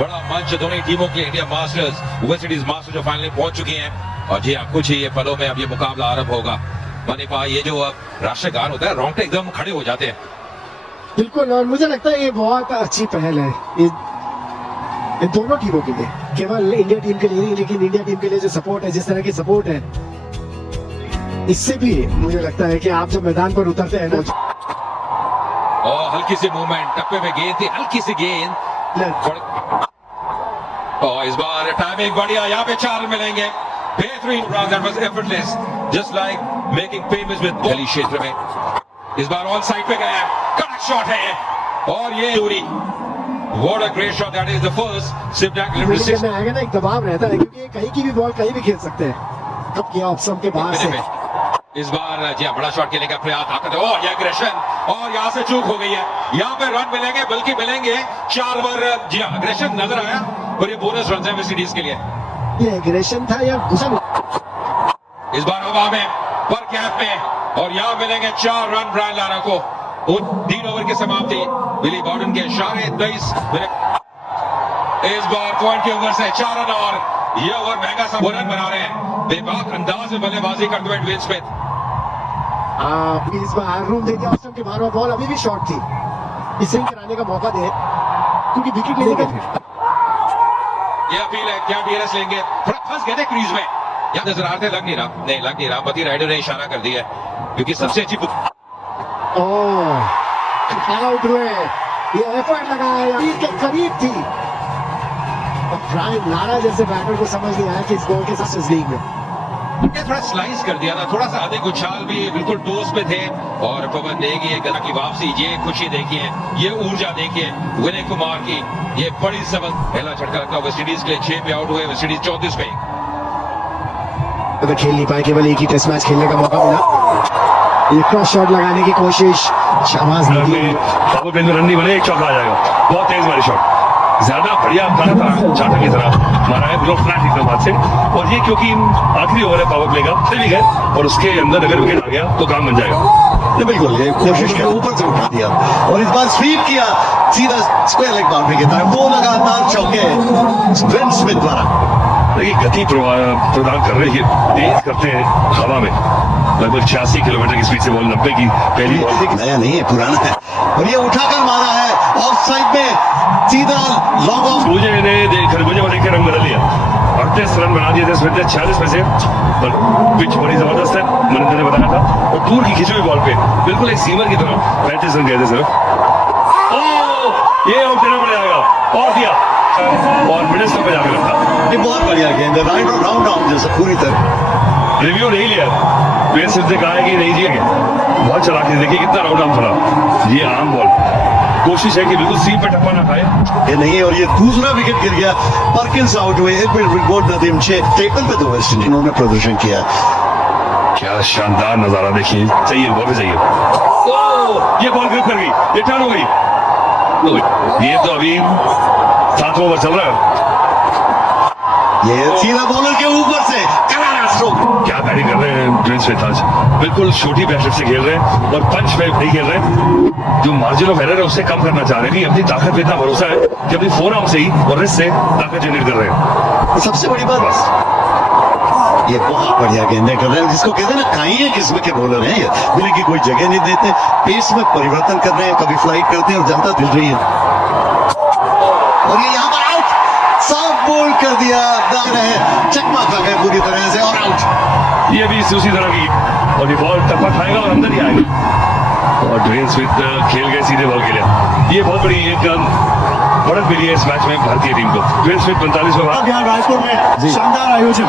बड़ा मंच दोनों ही टीमों के India masters West Indies masters जो फाइनल पहुंच चुकी हैं और जी हाँ कुछ ही ये पलों में अब ये मुकाबला आरंभ होगा। मनीपा ये जो अब राष्ट्रगान होता है रोंगटे एकदम खड़े हो जाते हैं। बिल्कुल, और मुझे लगता है ये बहुत अच्छी पहल है ये दोनों टीमों के लिए, केवल इंडिया टीम के लिए नहीं लेकिन इंडिया टीम के लिए जो सपोर्ट है, जिस तरह की सपोर्ट है, इससे भी मुझे लगता है कि आप जब मैदान पर उतरते हैं ना, और हल्की सी मूवमेंट टप्पे में गेंद थी, हल्की सी गेंद और इस बार टाइमिंग बढ़िया, यहाँ पे 4 रन मिलेंगे। बेहतरीन that was effortless just like making famous with Delhi क्षेत्र में। इस बार ऑन साइड पे गया, कड़क शॉट है और ये दूरी, what a great shot, that is the first spectacular receive. आएगा ना एक दबाव रहता है क्योंकि कहीं की भी बॉल कहीं भी खेल सकते हैं। कब किया ऑप्शन के बाहर से इस बार जी बड़ा शॉट खेलने का प्रयास, ताकत है और ये अग्रेशन और यहाँ से चूक हो गई है। यहाँ पे रन मिलेंगे, बल्कि मिलेंगे 4 बार। जी हाँ अग्रेशन नजर आया और ये बोनस रन है वेस्ट इंडीज के लिए। ये एग्रेशन था या घुसन? इस बार हवा में पर कैप में और यहाँ मिलेंगे 4 रन ब्रायन लारा को। 3 ओवर की समाप्ति, बिली बॉर्डन के इशारे 23 मिनट। इस बार पॉइंट के ओवर से 4 रन और ये ओवर महंगा सा रन बना रहे हैं। बेबाक अंदाज में बल्लेबाजी करते हुए ड्वेन स्मिथ। इस बार रूम दे दिया ऑप्शन के बाहर, बॉल अभी भी शॉर्ट थी, इसे कराने का मौका दे क्योंकि विकेट लेने का ये अपील है, क्या डीआरएस लेंगे? थोड़ा फंस गए थे क्रीज में, यहाँ नजर आते लग नहीं रहा, नहीं लग नहीं रहा। पति राइडर ने इशारा कर दिया क्योंकि सबसे अच्छी आउट हुए, ये एफर्ट लगाया के करीब थी। ब्रायन लारा जैसे बैटर को समझ नहीं आया कि इस बॉल के साथ स्विंग में थोड़ा स्लाइस कर दिया था, थोड़ा सा अधिक उछाल भी, बिल्कुल टोस पे थे। और पवन नेगी एक गला की वापसी, ये खुशी देखिए, ये ऊर्जा देखिए विनय कुमार की, ये बड़ी सबक। पहला झटका लगता वेस्ट इंडीज के लिए, 6 पे आउट हुए वेस्ट इंडीज 34 पे। तो खेल नहीं पाए, केवल एक ही टेस्ट मैच खेलने का मौका मिला। ये क्रॉस शॉट लगाने की कोशिश, शाबाश रन नहीं बने, एक चौका आ जाएगा। बहुत तेज मारी शॉट, ज्यादा बढ़िया चाटा की तरह मारा है, बिल्कुल फ्लैट एकदम हाथ से। और ये क्योंकि आखिरी ओवर है पावर प्ले का, चले गए और उसके अंदर अगर विकेट आ गया तो काम बन जाएगा। बिल्कुल, ये कोशिश के ऊपर से उठा दिया और इस बार स्वीप किया सीधा स्क्वायर लेग बाउंड्री की तरफ। 2 लगातार चौके ड्वेन स्मिथ द्वारा। देखिए गति प्रदान कर रहे हैं, तेज करते हैं हवा में, लगभग 86 किलोमीटर की स्पीड से बॉल, 90 की पहली बॉल। नया नहीं है, पुराना है और ये उठाकर मारा है ऑफ साइड में, सीधा लॉन्ग ऑफ। खरबूजे वाले के रंग बदल लिया, 38 रन बना दिए थे स्मिथ ने 46 में से। पर पिच बड़ी जबरदस्त है, मनिंदर ने बताया था, और दूर की खिंची हुई बॉल पे बिल्कुल एक सीमर की तरह 35 रन गए थे सिर्फ। ये आउट देना पड़ जाएगा और दिया और मिडिल स्टंप पे जाकर रखा। ये बहुत बढ़िया गेंद है, राउंड राउंड जैसे पूरी तरह। रिव्यू नहीं लिया, ड्वेन स्मिथ ने कहा है कि नहीं जिएंगे। बहुत चला के देखिए कितना राउंड आम चला, ये आम बॉल। कोशिश है कि बिल्कुल सीम पे टप्पा ना खाए, ये नहीं है। और ये दूसरा विकेट गिर गया, परकिंस आउट हुए। नदीम 6 टेबल पे 2 वेस्ट इंडीज उन्होंने प्रदर्शन किया। क्या शानदार नजारा देखिए, चाहिए बॉल भी चाहिए। ये बॉल ग्रिप कर गई, ये टर्न हो गई। ये तो अभी 7वां ओवर चल रहा है। ये सीधा बॉलर के ऊपर से करारा स्ट्रोक। क्या बैटिंग कर रहे हैं ड्वेन स्मिथ आज, बिल्कुल छोटी बैटर से खेल रहे हैं और पंच में नहीं खेल रहे। जो मार्जिन ऑफ एरर है उससे कम करना चाह रहे हैं कि अपनी ताकत पे इतना भरोसा है कि अपनी 4 आर्म से ही और रिस्ट से ताकत जनरेट कर रहे हैं। सबसे बड़ी बात बस ये बहुत बढ़िया गेंदें कर रहे हैं, जिसको कहते हैं ना खाइए किस्म के बॉलर हैं ये, मिले की कोई जगह नहीं देते, पेस में परिवर्तन कर रहे हैं, कभी फ्लाइट करते हैं और जनता दिल रही है। और ये यहाँ पर आउट, साफ बोल्ड कर दिया, दाग रहे चकमा खा गए पूरी तरह से और आउट। ये भी उसी तरह की, और ये बॉल टप्पा खाएगा और अंदर ही आएगा। और ड्वेन स्मिथ खेल गए सीधे बॉल के लिए। ये बहुत बड़ी एक बढ़त मिली है इस मैच में भारतीय टीम को। Dwayne Smith 45 over. यहाँ रायपुर में शानदार आयोजन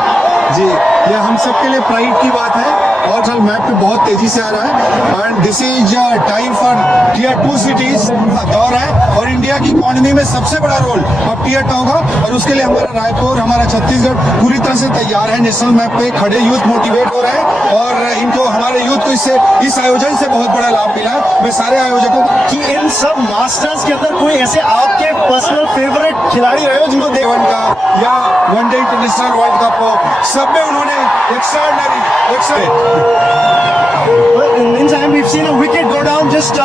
जी, ये हम सब के लिए प्राइड की बात है और कल मैच पे बहुत तेजी से आ रहा है। And this is time for tier 2 cities का दौर है और इंडिया की इकोनॉमी में सबसे बड़ा रोल अब टीयर 2 होगा और उसके लिए हमारा रायपुर, हमारा छत्तीसगढ़ पूरी तरह से तैयार है। नेशनल मैप पे खड़े यूथ मोटिवेट हो रहे हैं और इनको, हमारे यूथ को इससे, इस आयोजन से बहुत बड़ा लाभ मिला है। मैं सारे आयोजकों कि इन सब मास्टर्स के अंदर कोई ऐसे आपके पर्सनल फेवरेट खिलाड़ी रहे हो जिनको देवन का या वनडे इंटरनेशनल वर्ल्ड कप हो, सब में उन्होंने extraordinary Well, in the meantime, we've seen a wicket go down just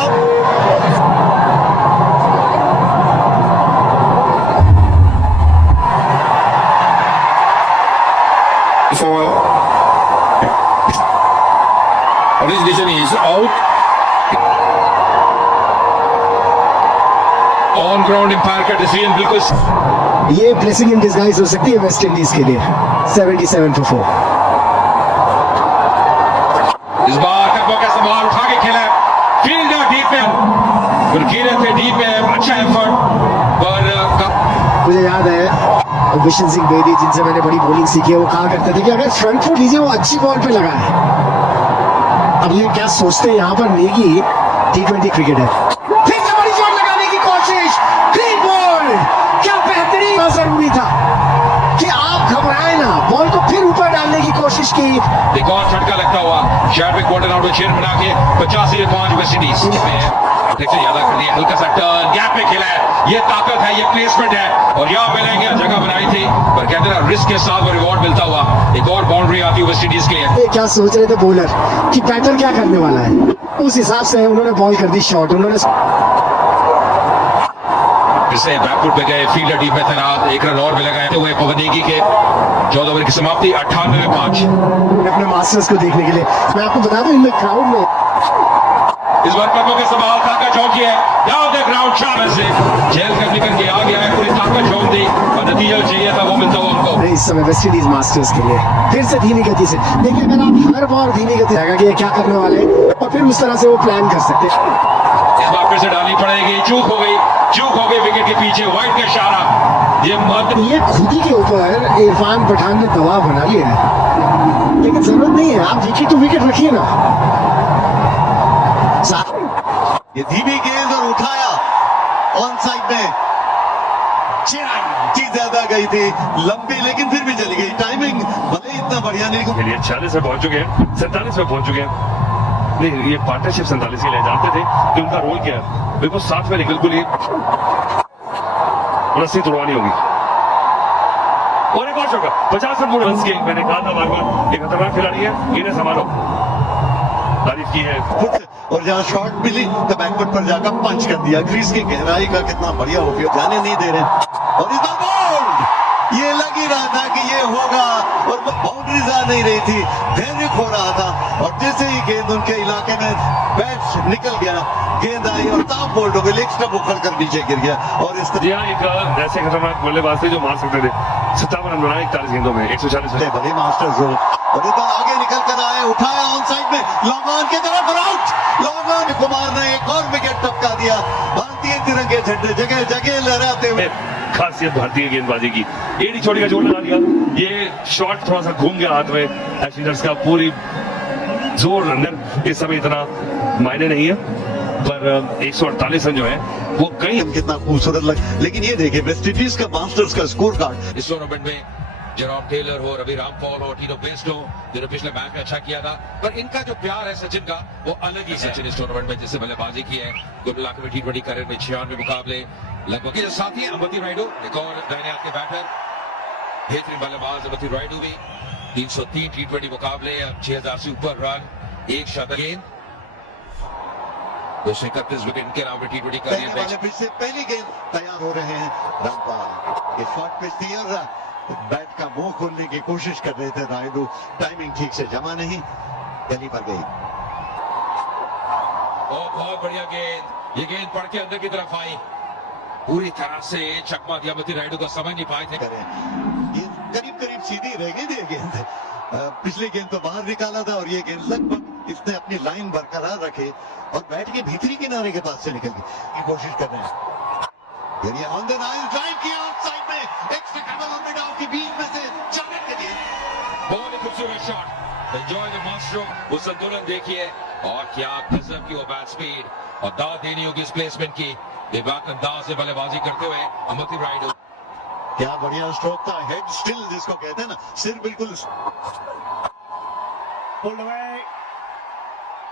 on ground umpire का डिसीजन बिल्कुल ये ब्लेसिंग इन डिस्गाइज हो सकती है वेस्ट इंडीज के लिए। 77 for 4। इस बार कदमों का संभाल उठा के खेला है फील्डर डीप में गुरकीरे थे डीप में अच्छा एफर्ट पर मुझे याद है विशन सिंह बेदी जिनसे मैंने बड़ी बॉलिंग सीखी है, वो कहा करते थे कि अगर फ्रंट फुट लीजिए वो अच्छी बॉल पे लगा है। अब ये क्या सोचते हैं यहाँ पर नेगी T20 क्रिकेट है। फिर से बड़ी शॉट लगाने की कोशिश, ग्रीन बॉल, क्या बेहतरीन जरूरी था कि आप घबराए ना, बॉल को फिर ऊपर डालने की कोशिश की। एक और झटका लगता हुआ शैडविक बॉर्डर आउट में चेयर बना के 85 वेस्ट इंडीज में प्रोटेक्शन ज्यादा कर दिया, हल्का सा टर्न गैप में खेला है, ये ताकत है, ये प्लेसमेंट है और यहाँ मिलेंगे जगह बनाई थी पर कहते हैं रिस्क के साथ वो रिवॉर्ड मिलता हुआ एक और बाउंड्री आती है वेस्ट इंडीज के लिए। ये क्या सोच रहे थे बॉलर कि बैटर क्या करने वाला है, उस हिसाब से उन्होंने बॉल कर दी शॉट। उन्होंने जिससे बैकफुट पे गए फील्डर टीम में तैनात, एक रन और भी लगाए हुए पवनेगी के 14 ओवर की समाप्ति 98 अपने मास्टर्स को देखने के लिए। मैं आपको बता दूं इन क्राउड में इस बार कदमों का सवाल ताकत चौकी है डाउन द ग्राउंड शाबाश से जेल कर निकल के आ गया है, पूरी ताकत झोंक दी और नतीजा चाहिए था वो मिलता हुआ उनको। इस समय वेस्ट इंडीज मास्टर्स के लिए फिर से धीमी गति से देखिए, अगर आप हर बार धीमी गति आएगा कि ये क्या करने वाले और फिर उस तरह से वो प्लान कर सकते हैं। इस बार फिर से डालनी पड़ेगी, चूक हो गई विकेट के पीछे वाइड का इशारा। ये खुद ही के ऊपर इरफान पठान ने दबाव बना लिया है, लेकिन जरूरत नहीं है, आप विकेट टू विकेट रखिए ना। ये धीमी गेंद और उठाया ऑन साइड में, चिराग ज्यादा गई थी लंबी लेकिन फिर भी चली गई, टाइमिंग भले इतना बढ़िया नहीं। 46 में पहुंच चुके हैं, 47 में पहुंच चुके हैं। नहीं, ये पार्टनरशिप 47 के लिए जानते थे कि उनका रोल क्या है, बिल्कुल साथ में निकल के लिए रस्सी तोड़वानी होगी। और एक और चौका 50 रन के, मैंने कहा था बार बार ये खतरनाक खिलाड़ी है, इन्हें संभालो, तारीफ की है। और जहाँ शॉट मिली तो बैकवर्ड पर जाकर पंच कर दिया, क्रीज की गहराई का कितना बढ़िया उपयोग, जाने नहीं दे रहे। और इस बार बॉल, ये लग ही रहा था कि ये होगा और बाउंड्रीज आ नहीं रही थी, धैर्य खो रहा था और जैसे ही गेंद उनके इलाके में बैट निकल गया, गेंद आई और टॉप बोल्ड हो गई, लेग स्टंप उखड़ कर नीचे गिर गया। और इस जी हाँ, एक ऐसे खतरनाक बल्लेबाज थे जो मार सकते थे। 57 रन बनाए 41 गेंदों में, 140 भले मास्टर्स हो। और इस बार आगे निकल कर आए, उठाया ऑन साइड में, लॉन्ग ऑन की तरफ आउट, लॉन्ग ऑन कुमार ने एक और विकेट टपका दिया। भारतीय तिरंगे झंडे जगह जगह लहराते हुए। खासियत भारतीय गेंदबाजी की, एडी छोटी का जोड़ लगा दिया, ये शॉट थोड़ा सा घूम गया हाथ में एशियर्स का, पूरी जोर अंदर इस समय इतना मायने नहीं है, पर 148 रन जो है वो कहीं कितना खूबसूरत लग, लेकिन ये देखिए वेस्ट इंडीज का मास्टर्स का स्कोर कार्ड। इस टूर्नामेंट में जेरोम टेलर हो, रवि रामपाल हो, टीनो बेस्ट हो, जिन्होंने पिछले मैच में अच्छा किया था, पर इनका जो प्यार है सचिन का वो अलग ही है। सचिन इस टूर्नामेंट में जिससे बल्लेबाजी की है, कुल मिलाकर में T20 करियर में 96 मुकाबले लगभग के साथ ही अम्बती रायडू एक और दाहिने हाथ के बैटर, बेहतरीन बल्लेबाज अम्बती रायडू भी 303 T20 मुकाबले, 6000 से ऊपर रन, एक शतक, गेंद 231 विकेट इनके नाम में T20 करियर में। पिच से पहली गेंद तैयार हो रहे हैं रामपाल, ये शॉर्ट पिच थी और बैट का मुंह खोलने की कोशिश कर रहे थे रायडू, टाइमिंग ठीक से जमा नहीं, गली पर गई। बहुत बढ़िया गेंद, ये गेंद पड़ के अंदर की तरफ आई, पूरी तरह से चकमा दिया अम्बती रायडू को, समझ नहीं पाए थे। ये करीब करीब सीधी रह गई थी गेंद, पिछली गेंद तो बाहर निकाला था और ये गेंद लगभग इसने अपनी लाइन बरकरार रखे और बैट के भीतरी किनारे के पास से निकल गई, कोशिश कर रहे हैं। ऑन द लाइन ड्राइव किया ऑफ साइड में, extra cover on the down के बीच में से जाने के लिए बहुत ही खूबसूरत शॉट, एंजॉय द मास्टर, वो संतुलन देखिए और क्या गजब की वो बैट स्पीड और दाद देनी होगी इस प्लेसमेंट की, बेबाक अंदाज से बल्लेबाजी करते हुए अम्बती रायडू। क्या बढ़िया स्ट्रोक था, हेड स्टिल जिसको कहते हैं ना, सिर बिल्कुल। Pulled away.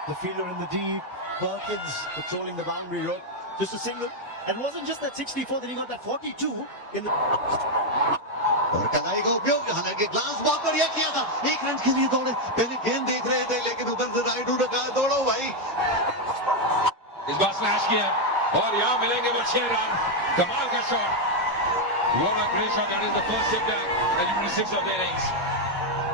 The fielder in the deep. Perkins patrolling the boundary road. Just a single. And wasn't just that 64 that he got that 42 in the. और कलाई का उपयोग, हालांकि ग्लास बहुत बढ़िया किया था, एक रन के लिए दौड़े, पहले गेंद देख रहे थे लेकिन उधर से रायडू ने कहा दौड़ो भाई। इस बार स्लैश किया और यहाँ मिलेंगे वो 6 रन, कमाल का shot, What a great shot. That is the first hit back and number 6 of the innings.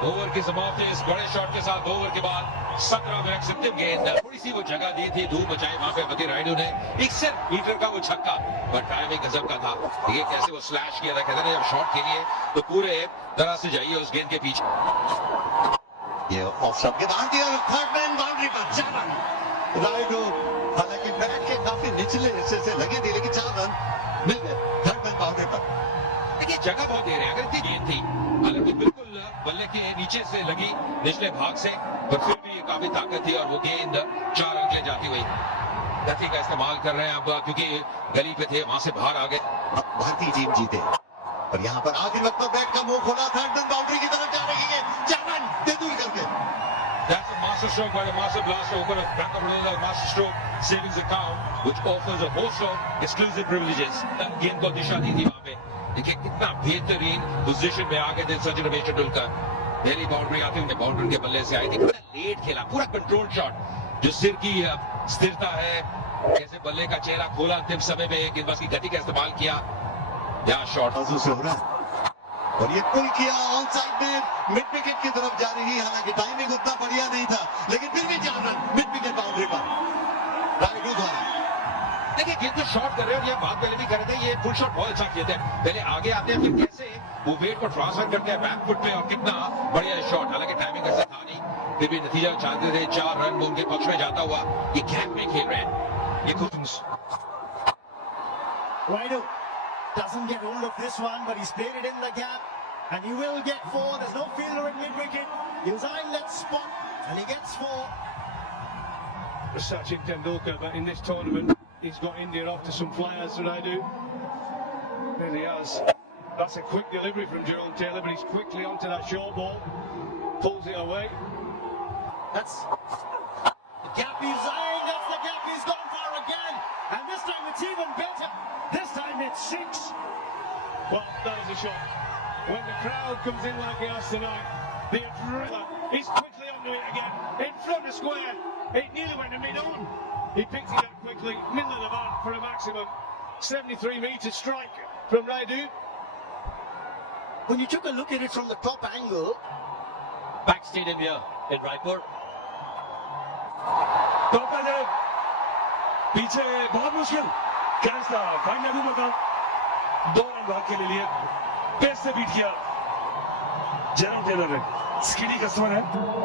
Over की समाप्ति इस बड़े शॉट के साथ 2 ओवर के बाद 17 मिनट से अंतिम गेंद थोड़ी सी वो जगह दी थी, धूम मचाई वहां पे मती रायडू ने 61 मीटर का वो छक्का, पर टाइमिंग गजब का था। ये कैसे वो स्लैश किया था, कहते हैं जब शॉट खेलिए तो पूरे तरह से जाइए उस गेंद के पीछे। ये ऑफ स्टंप के बाहर दिया, थर्ड मैन बाउंड्री पर 4 रन। रायडू हालांकि बैट के काफी निचले हिस्से से लगे थे, लेकिन 4 रन मिल गए थर्ड मैन बाउंड्री पर। देखिए जगह बहुत दे रहे हैं, अगर इतनी गेंद थी हालांकि बिल्कुल बल्ले के नीचे से लगी निचले भाग से, पर फिर भी काफी ताकत थी और वो गेंद 4 अंक ले जाती हुई। गति का इस्तेमाल कर रहे हैं अब, क्योंकि गली पे थे, वहां से बाहर आ गए। अब भारतीय टीम जीते और यहाँ पर आखिरी वक्त पर बैट का मुंह खोला, थर्ड मैन बाउंड्री की तरफ जा रही है, 4 रन तेंदुलकर के। That's a master stroke by the master blaster over the Bank of Baroda master stroke savings account, which offers a host of exclusive privileges. गेंद को दिशा दी थी वहां पे, देखिए कितना बेहतरीन पोजीशन में आ गए थे सचिन रमेश तेंदुलकर। पहली बाउंड्री आती हुई बाउंड्री के बल्ले से आई थी, कितना लेट खेला, पूरा कंट्रोल शॉट, जो सिर की स्थिरता है, कैसे बल्ले का चेहरा खोला अंतिम समय में, गेंदबाज की गति का इस्तेमाल किया, यहाँ शॉट बाजू से हो रहा है और ये पुल किया ऑन साइड में मिड विकेट की तरफ जा रही है। हालांकि टाइमिंग उतना बढ़िया नहीं था, लेकिन फिर भी 4 रन मिड विकेट बाउंड्री पर रायडू द्वारा। देखिए गेंद को शॉट कर रहे हैं और ये बात पहले भी कर रहे थे, ये फुल शॉट बहुत अच्छा किए थे, पहले आगे आते हैं फिर कैसे वो वेट को ट्रांसफर करते हैं बैक फुट पे, और कितना बढ़िया शॉट। हालांकि टाइमिंग ऐसा था नहीं, फिर भी नतीजा चाहते थे, 4 रन वो उनके पक्ष में जाता हुआ। ये गैप में खेल रहे हैं, ये खुद Raidu doesn't get hold of this one, but he's played it in the gap, and he will get 4. There's no fielder at mid-wicket. He's eyeing that spot, and he gets 4. Sachin Tendulkar, but in this tournament, he's got India off to some flyers, Raidu. There he has. That's a quick delivery from Jerome Taylor, but he's quickly onto that short ball, pulls it away. That's the gap he's eyeing. That's the gap he's gone for again, and this time it's even better. This time it's 6. Well, that was a shot. When the crowd comes in like it has tonight, the adrenaline is quickly onto it again, in front of square. It nearly went to mid-on. He picked it up quickly, middle of the bat for a maximum 73-metre strike from Raidu. When you took a look at it from the top angle, Back stadium here in Raipur. Top पे जाए, पीछे बहुत मुश्किल catch था, fine Nehru का 2 run भाग के ले लिए, पेस से बीट किया जेरम टेलर ने। स्किडी कस्टमर है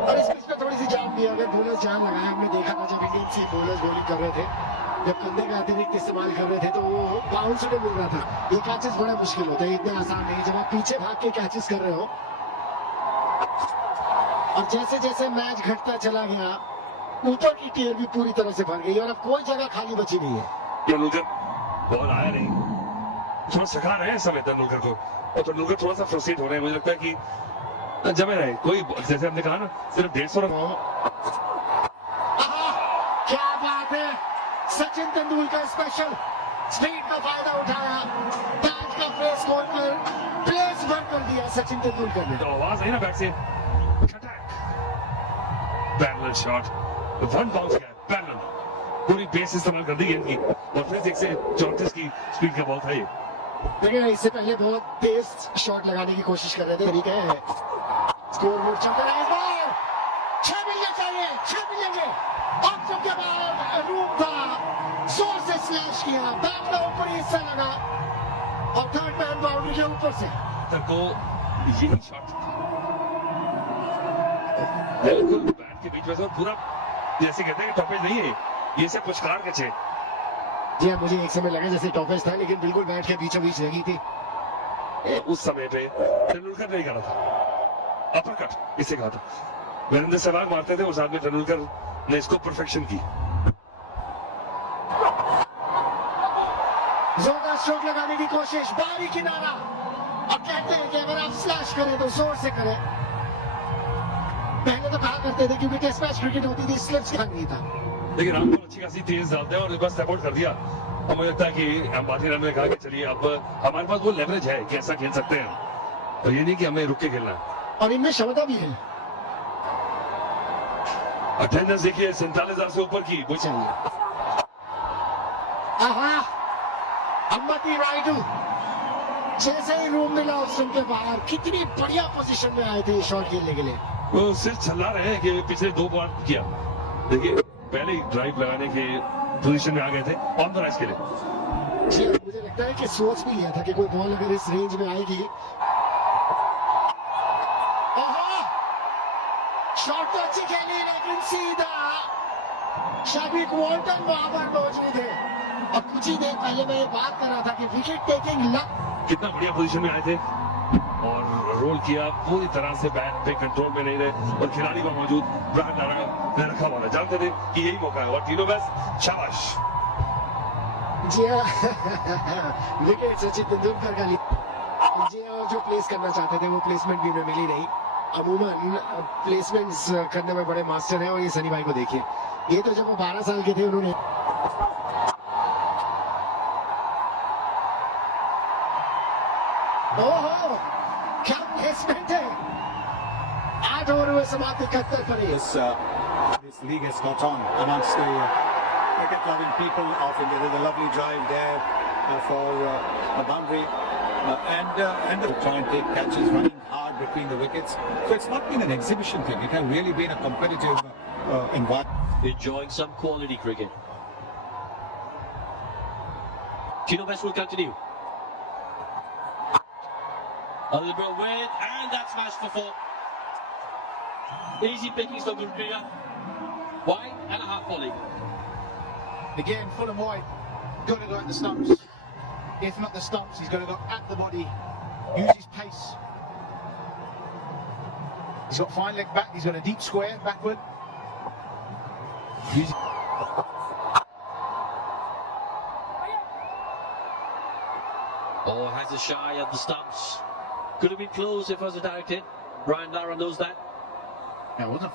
और इस पिच पे थोड़ी सी जान भी है, अगर बॉलर्स जान लगाया, हमने देखा था जब इंडियन से बॉलर्स बॉलिंग कर रहे थे, जब कंधे का अतिरिक्त इस्तेमाल कर रहे थे तो वो बाउंस उन्हें मिल रहा था। ये कैचेस बड़े मुश्किल होते हैं, इतने आसान नहीं, जब आप पीछे भाग के कैचेस कर रहे हो। और जैसे जैसे मैच घटता चला गया, ऊपर की टियर भी पूरी तरह से भर गई और अब कोई जगह खाली बची नहीं है। तेंदुलकर बॉल आया नहीं, थोड़ा सिखा रहे हैं इस समय तेंदुलकर को, और तेंदुलकर थोड़ा सा फ्रस्ट्रेट हो रहे हैं। मुझे लगता है कि जमे रहे, कोई जैसे हमने कहा ना, सिर्फ 150 रन। क्या बात है, सचिन तेंदुलकर स्पेशल स्पीड का फायदा उठाया, ताज का प्लेस स्कोर पर प्लेस भर कर दिया सचिन तेंदुलकर ने। तो आवाज आई ना बैक से, पैरेलल शॉट, 1 बाउंस गया, पैरेलल, पूरी बेस इस्तेमाल कर दी गेंद की, और फिर 134 की स्पीड का बॉल था ये। देखिए इससे पहले बहुत तेज शॉट लगाने की कोशिश कर रहे थे, तरीका है स्कोर बोर्ड चलता रहा, इस बार 6 मिलने चाहिए, 6 मिलेंगे। ऑप्शन के बाद रूम था, जोर से स्लैश किया, बैट का ऊपरी हिस्सा लगा और थर्ड मैन बाउंड्री के ऊपर से को यही शॉट बिल्कुल बैट के बीच में से पूरा, जैसे कहते हैं कि टॉपेज नहीं है ये, सब पुचकार के छे। जी हाँ, मुझे एक समय लगा जैसे टॉपेज था, लेकिन बिल्कुल बैट के बीचों बीच लगी थी। उस समय पे तेंदुलकर नहीं करा था अपर कट, इसे कहा था वीरेंद्र सहवाग मारते थे, उस आदमी तेंदुलकर ने इसको परफेक्शन की। जोरदार स्ट्रोक लगाने की कोशिश, बाहरी किनारा, अब कहते हैं कि अगर आप स्लैश करें तो जोर से करें। पहले तो कहा करते थे क्योंकि टेस्ट मैच क्रिकेट होती थी, स्लिप्स का नहीं था, लेकिन राम को अच्छी खासी तेज डालते हैं और एक बार स्टेप आउट कर दिया, और मुझे लगता है कि अंबाती राम ने कहा कि चलिए अब हमारे पास वो लेवरेज है कि ऐसा खेल सकते हैं, तो ये नहीं कि हमें रुक के खेलना है, और इनमें क्षमता भी है। अटेंडेंस देखिए 47,000 से ऊपर की, वो चाहिए। आहा, अंबाती रायडू जैसे ही रूम मिला उस रूम के बाहर कितनी बढ़िया पोजीशन में आए थे शॉट खेलने के लिए। वो सिर्फ छल्ला रहे हैं कि पिछले 2 बार किया। देखिए पहले ही ड्राइव लगाने के पोजीशन में आ गए थे ऑन द राइस के लिए। जी मुझे लगता है कि सोच भी लिया था कि कोई बॉल अगर इस रेंज में आएगी। शॉट तो अच्छी खेली लेकिन सीधा शाबिक वॉल्टन वहां पर मौजूद है। और कुछ ही देर पहले मैं ये बात कर रहा था कि विकेट टेकिंग लक। कितना बढ़िया पोजीशन में आए थे और रोल किया, पूरी तरह से बैट पे कंट्रोल में नहीं रहे और खिलाड़ी को मौजूद ब्रायन लारा ने रखा हुआ था। जानते थे कि यही मौका है और तीनों बेस्ट शाबाश। जी हाँ विकेट सचिन तेंदुलकर का लिया। जी हाँ, जो प्लेस करना चाहते थे वो प्लेसमेंट भी उन्हें मिली नहीं। अमूमन प्लेसमेंट्स करने में बड़े मास्टर हैं और ये सनी भाई को देखिए, ये तो जब वो 12 साल के थे उन्होंने ओहो क्या प्लेसमेंट है। 8 ओवर में समाप्त 71 पर ही। This league has got on amongst the cricket-loving people of India. There's a lovely drive there for a boundary, and they try and take catches running hard between the wickets. So it's not been an exhibition thing. It has really been a competitive environment. Enjoying some quality cricket. Tino Best will continue. A liberal width, and that's smashed for 4. Easy pickings for Gurpriya. Wide and a half volley. Again, full and wide. Got to go at the stumps. If not the stumps, he's got to go at the body. Use his pace. He's got fine leg back. He's got a deep square backward. Use Oh, has a shy of the stumps. Could have been close if it was a direct hit. Brian Lara knows that. That wasn't.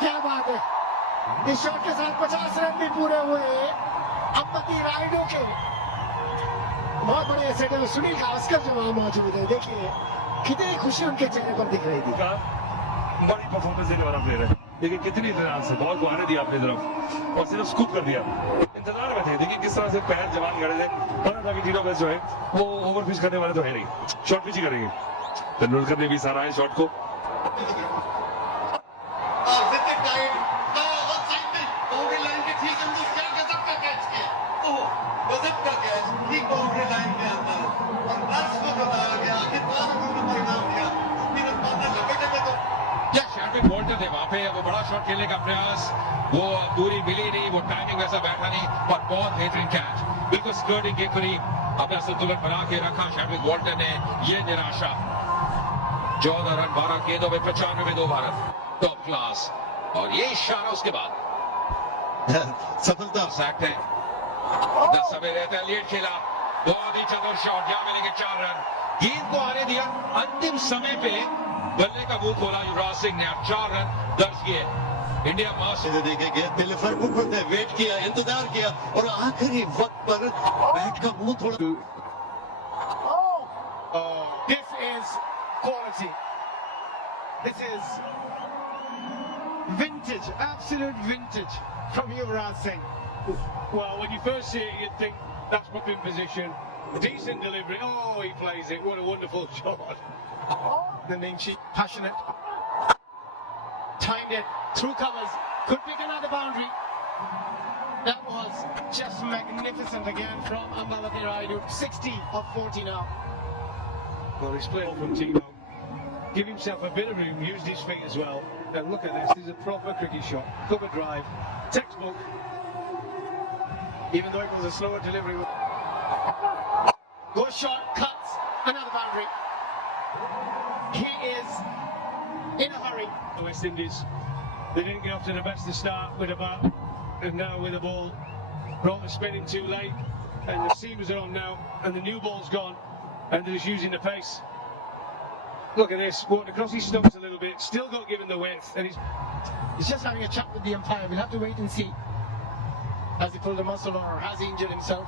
क्या बात है, इस shot के साथ 50 run भी पूरे हुए अंपति रायडू के। बहुत बड़े सेट है सुनील गावस्कर जो वहां मौजूद है। देखिए कितनी खुशी उनके चेहरे पर दिख रही थी। बड़ी परफॉर्मेंस देने वाला प्लेयर है, लेकिन कितनी तरह से बॉल को आने दिया अपनी तरफ और सिर्फ स्कूप कर दिया। इंतजार में थे, देखिए किस तरह से पैर जवान खड़े थे। पता था कि तीनों बेस्ट जो है वो ओवर पिच करने वाले तो है नहीं, शॉर्ट पिच ही करेंगे। तेंदुलकर ने भी सारा है शॉट को। वॉल्टर थे वहां पे, वो बड़ा शॉट खेलने का प्रयास, वो दूरी मिली नहीं, वो टाइमिंग वैसा बैठा नहीं, और बहुत बेहतरीन कैच, बिल्कुल स्कर्टिंग के करीब अपना संतुलन बना के रखा शैडविक वॉल्टर ने। ये निराशा 14 रन 12 गेंदों में 95 में 2 भारत, टॉप क्लास। और ये इशारा उसके बाद सफलता सैक्ट है। 10 समय रहता है, लेट खेला, बहुत ही चतुर शॉट, यहां मिलेंगे 4 रन। गेंद को आने दिया, अंतिम समय पे बल्ले का मुंह खोला युवराज सिंह ने, 4 रन दर्ज किए। इंडिया मास्टर देखेंगे दिल पर ने वेट किया, इंतजार किया और आखिरी वक्त पर बैट का मुंह थोड़ा। This is quality. This is vintage, absolute vintage from Yuvraj Singh. Well, when you first see it, you'd think that's put in position. Decent delivery. Oh, he plays it. What a wonderful shot. The Ningshi, passionate. Timed it, through covers, could pick another boundary. That was just magnificent again from Ambavati Rayudu. 60 of 40 now. Well, he's played from Tino. Give himself a bit of room, used his feet as well. And look at this. This is a proper cricket shot. Cover drive. Textbook. Even though it was a slower delivery. Goes short, cuts, another boundary. He is in a hurry. The West Indies, they didn't get off to the best of start with a bat, and now with a ball. Brought the spinning too late, and the seamers are on now, and the new ball's gone, and they're just using the pace. Look at this, walked across his stumps a little bit, still got given the width, and He's just having a chat with the umpire. We'll have to wait and see. Has he pulled a muscle or has he injured himself?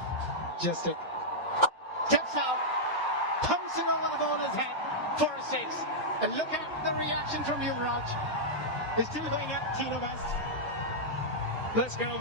Just it. Steps out, pouncing over the bowler's head for a 6. And look at the reaction from Yuvraj. He's still going at Tino Best. let's go.